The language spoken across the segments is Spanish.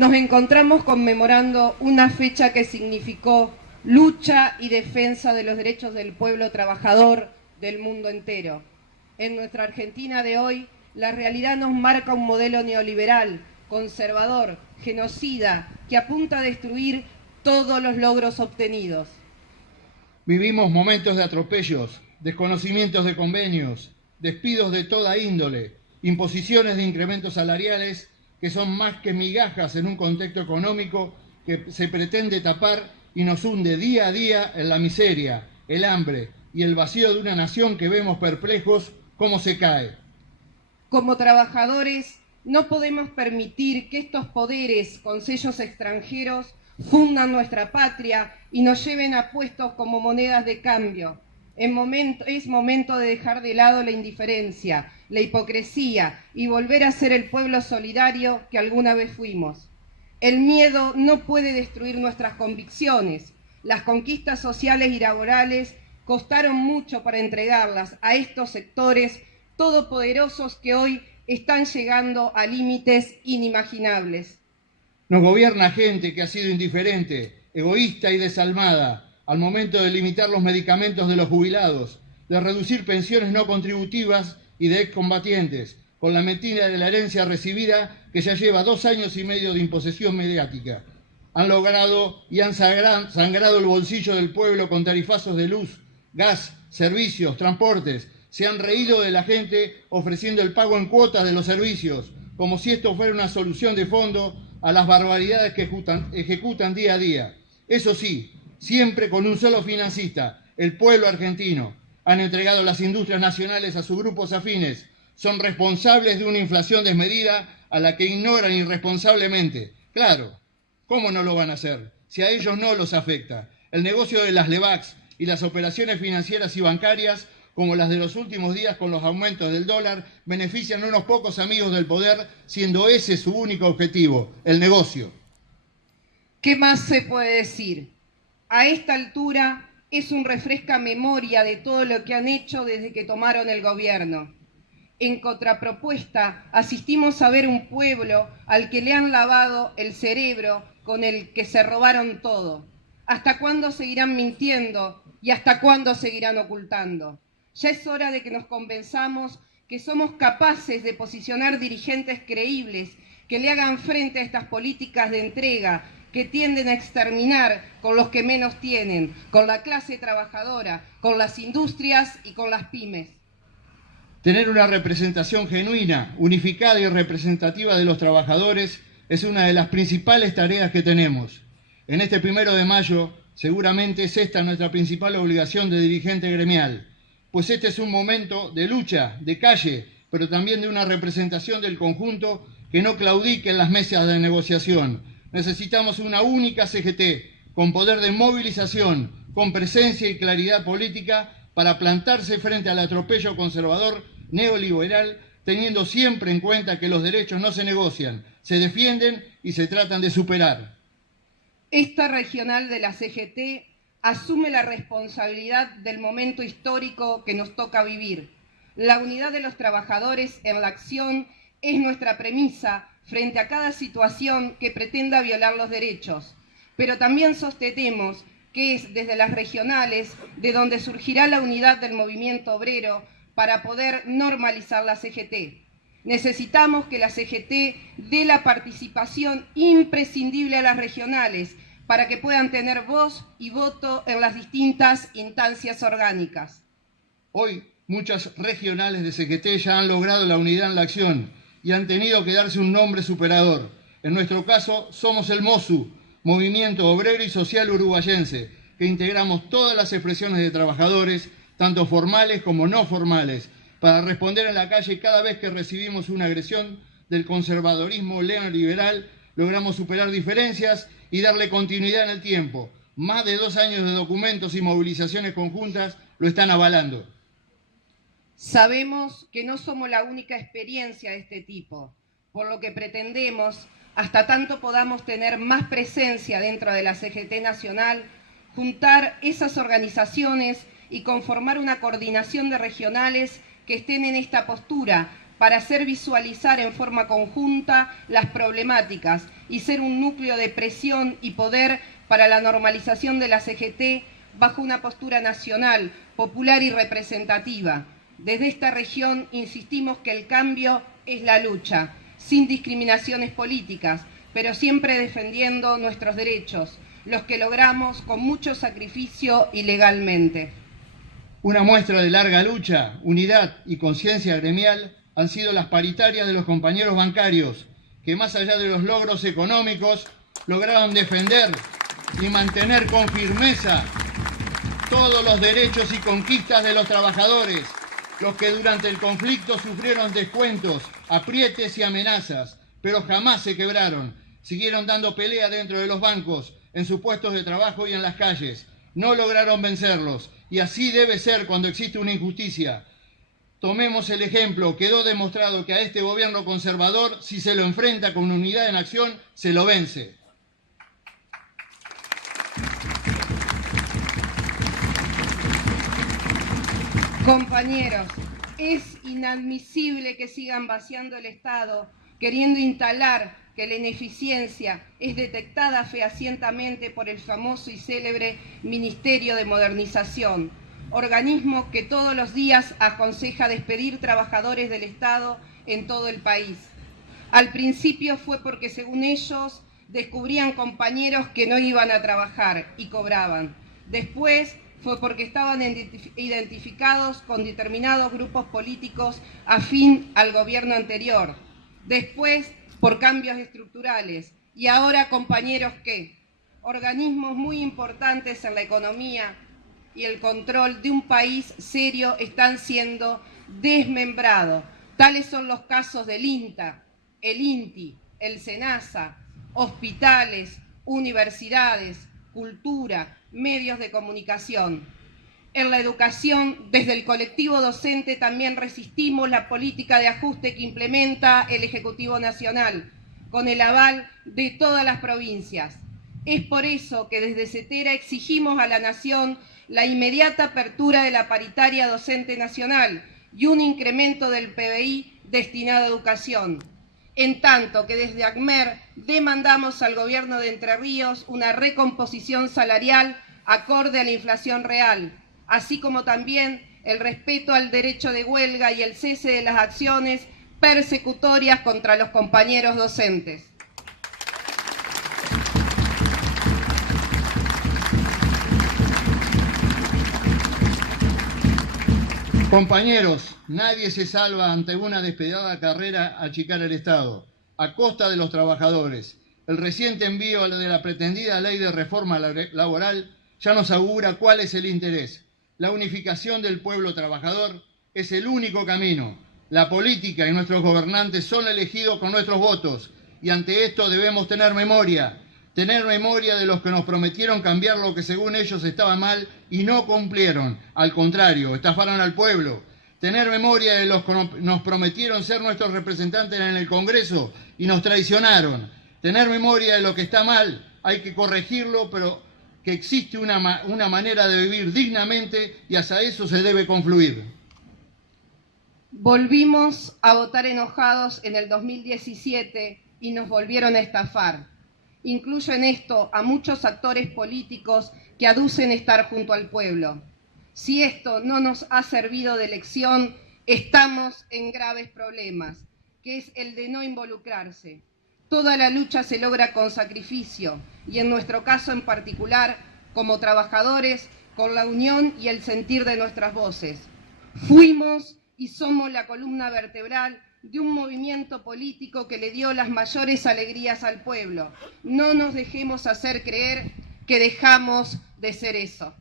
nos encontramos conmemorando una fecha que significó lucha y defensa de los derechos del pueblo trabajador del mundo entero. En nuestra Argentina de hoy, la realidad nos marca un modelo neoliberal, conservador, genocida, que apunta a destruir todos los logros obtenidos. Vivimos momentos de atropellos, desconocimientos de convenios, despidos de toda índole, imposiciones de incrementos salariales que son más que migajas en un contexto económico que se pretende tapar y nos hunde día a día en la miseria, el hambre y el vacío de una nación que vemos perplejos cómo se cae. Como trabajadores, no podemos permitir que estos poderes con sellos extranjeros fundan nuestra patria y nos lleven a puestos como monedas de cambio. Es momento de dejar de lado la indiferencia, la hipocresía y volver a ser el pueblo solidario que alguna vez fuimos. El miedo no puede destruir nuestras convicciones. Las conquistas sociales y laborales costaron mucho para entregarlas a estos sectores todopoderosos que hoy están llegando a límites inimaginables. Nos gobierna gente que ha sido indiferente, egoísta y desalmada al momento de limitar los medicamentos de los jubilados, de reducir pensiones no contributivas y de excombatientes, con la mentira de la herencia recibida que ya lleva 2 años y medio de imposición mediática. Han logrado y han sangrado el bolsillo del pueblo con tarifazos de luz, gas, servicios, transportes. Se han reído de la gente ofreciendo el pago en cuotas de los servicios, como si esto fuera una solución de fondo a las barbaridades que ejecutan día a día. Eso sí, siempre con un solo financista, el pueblo argentino. Han entregado las industrias nacionales a sus grupos afines. Son responsables de una inflación desmedida a la que ignoran irresponsablemente. Claro, ¿cómo no lo van a hacer? Si a ellos no los afecta. El negocio de las LEVAX y las operaciones financieras y bancarias, como las de los últimos días con los aumentos del dólar, benefician a unos pocos amigos del poder, siendo ese su único objetivo, el negocio. ¿Qué más se puede decir? A esta altura es un refresca memoria de todo lo que han hecho desde que tomaron el gobierno. En contrapropuesta, asistimos a ver un pueblo al que le han lavado el cerebro con el que se robaron todo. ¿Hasta cuándo seguirán mintiendo y hasta cuándo seguirán ocultando? Ya es hora de que nos convenzamos que somos capaces de posicionar dirigentes creíbles que le hagan frente a estas políticas de entrega que tienden a exterminar con los que menos tienen, con la clase trabajadora, con las industrias y con las pymes. Tener una representación genuina, unificada y representativa de los trabajadores es una de las principales tareas que tenemos. En este 1 de mayo, seguramente es esta nuestra principal obligación de dirigente gremial, pues este es un momento de lucha, de calle, pero también de una representación del conjunto que no claudique en las mesas de negociación. Necesitamos una única CGT, con poder de movilización, con presencia y claridad política, para plantarse frente al atropello conservador neoliberal, teniendo siempre en cuenta que los derechos no se negocian, se defienden y se tratan de superar. Esta regional de la CGT asume la responsabilidad del momento histórico que nos toca vivir. La unidad de los trabajadores en la acción es nuestra premisa frente a cada situación que pretenda violar los derechos, pero también sostenemos que es desde las regionales de donde surgirá la unidad del movimiento obrero para poder normalizar la CGT. Necesitamos que la CGT dé la participación imprescindible a las regionales para que puedan tener voz y voto en las distintas instancias orgánicas. Hoy, muchas regionales de CGT ya han logrado la unidad en la acción y han tenido que darse un nombre superador. En nuestro caso, somos el MOSU, Movimiento Obrero y Social Uruguayense, que integramos todas las expresiones de trabajadores, tanto formales como no formales, para responder en la calle cada vez que recibimos una agresión del conservadorismo neoliberal. Logramos superar diferencias y darle continuidad en el tiempo. Más de 2 años de documentos y movilizaciones conjuntas lo están avalando. Sabemos que no somos la única experiencia de este tipo, por lo que pretendemos, hasta tanto podamos tener más presencia dentro de la CGT nacional, juntar esas organizaciones y conformar una coordinación de regionales que estén en esta postura para hacer visualizar en forma conjunta las problemáticas y ser un núcleo de presión y poder para la normalización de la CGT bajo una postura nacional, popular y representativa. Desde esta región insistimos que el cambio es la lucha, sin discriminaciones políticas, pero siempre defendiendo nuestros derechos, los que logramos con mucho sacrificio y legalmente. Una muestra de larga lucha, unidad y conciencia gremial han sido las paritarias de los compañeros bancarios, que más allá de los logros económicos, lograron defender y mantener con firmeza todos los derechos y conquistas de los trabajadores, los que durante el conflicto sufrieron descuentos, aprietes y amenazas, pero jamás se quebraron, siguieron dando pelea dentro de los bancos, en sus puestos de trabajo y en las calles. No lograron vencerlos, y así debe ser cuando existe una injusticia. Tomemos el ejemplo, quedó demostrado que a este gobierno conservador, si se lo enfrenta con unidad en acción, se lo vence. Compañeros, es inadmisible que sigan vaciando el Estado, queriendo instalar que la ineficiencia es detectada fehacientemente por el famoso y célebre Ministerio de Modernización, organismo que todos los días aconseja despedir trabajadores del Estado en todo el país. Al principio fue porque, según ellos, descubrían compañeros que no iban a trabajar y cobraban. Después fue porque estaban identificados con determinados grupos políticos afín al gobierno anterior. Después, por cambios estructurales. Y ahora, compañeros, ¿qué? Organismos muy importantes en la economía y el control de un país serio están siendo desmembrados. Tales son los casos del INTA, el INTI, el SENASA, hospitales, universidades, cultura, medios de comunicación. En la educación, desde el colectivo docente también resistimos la política de ajuste que implementa el Ejecutivo Nacional, con el aval de todas las provincias. Es por eso que desde CETERA exigimos a la Nación la inmediata apertura de la paritaria docente nacional y un incremento del PBI destinado a educación. En tanto que desde ACMER demandamos al Gobierno de Entre Ríos una recomposición salarial acorde a la inflación real, así como también el respeto al derecho de huelga y el cese de las acciones persecutorias contra los compañeros docentes. Compañeros, nadie se salva ante una despiadada carrera a achicar el Estado, a costa de los trabajadores. El reciente envío de la pretendida ley de reforma laboral ya nos augura cuál es el interés. La unificación del pueblo trabajador es el único camino. La política y nuestros gobernantes son elegidos con nuestros votos y ante esto debemos tener memoria de los que nos prometieron cambiar lo que según ellos estaba mal y no cumplieron. Al contrario, estafaron al pueblo. Tener memoria de los que nos prometieron ser nuestros representantes en el Congreso y nos traicionaron. Tener memoria de lo que está mal, hay que corregirlo, pero que existe una manera de vivir dignamente y hacia eso se debe confluir. Volvimos a votar enojados en el 2017 y nos volvieron a estafar. Incluyo en esto a muchos actores políticos que aducen estar junto al pueblo. Si esto no nos ha servido de lección, estamos en graves problemas, que es el de no involucrarse. Toda la lucha se logra con sacrificio y en nuestro caso en particular, como trabajadores, con la unión y el sentir de nuestras voces. Fuimos y somos la columna vertebral de un movimiento político que le dio las mayores alegrías al pueblo. No nos dejemos hacer creer que dejamos de ser eso.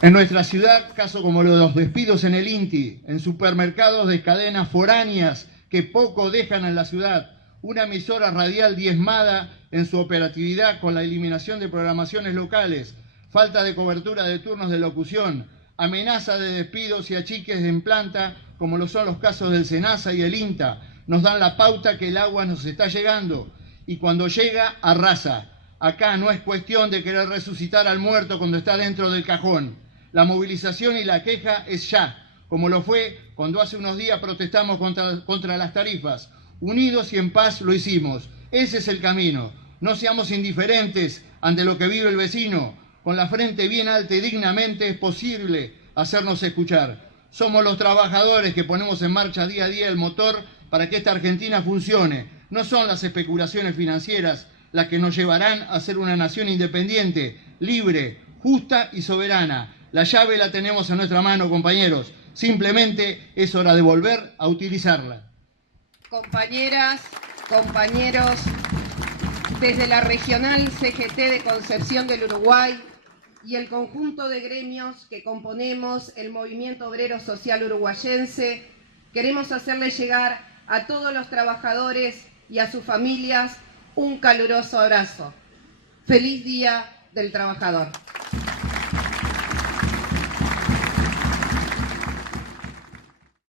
En nuestra ciudad, caso como los despidos en el INTI, en supermercados de cadenas foráneas que poco dejan en la ciudad, una emisora radial diezmada en su operatividad con la eliminación de programaciones locales, falta de cobertura de turnos de locución, amenaza de despidos y achiques en planta, como lo son los casos del SENASA y el INTA, nos dan la pauta que el agua nos está llegando y cuando llega, arrasa. Acá no es cuestión de querer resucitar al muerto cuando está dentro del cajón. La movilización y la queja es ya, como lo fue cuando hace unos días protestamos contra las tarifas. Unidos y en paz lo hicimos. Ese es el camino. No seamos indiferentes ante lo que vive el vecino. Con la frente bien alta y dignamente es posible hacernos escuchar. Somos los trabajadores que ponemos en marcha día a día el motor para que esta Argentina funcione. No son las especulaciones financieras las que nos llevarán a ser una nación independiente, libre, justa y soberana. La llave la tenemos en nuestra mano, compañeros. Simplemente es hora de volver a utilizarla. Compañeras, compañeros, desde la Regional CGT de Concepción del Uruguay y el conjunto de gremios que componemos el Movimiento Obrero Social Uruguayense, queremos hacerle llegar a todos los trabajadores y a sus familias un caluroso abrazo. Feliz Día del Trabajador.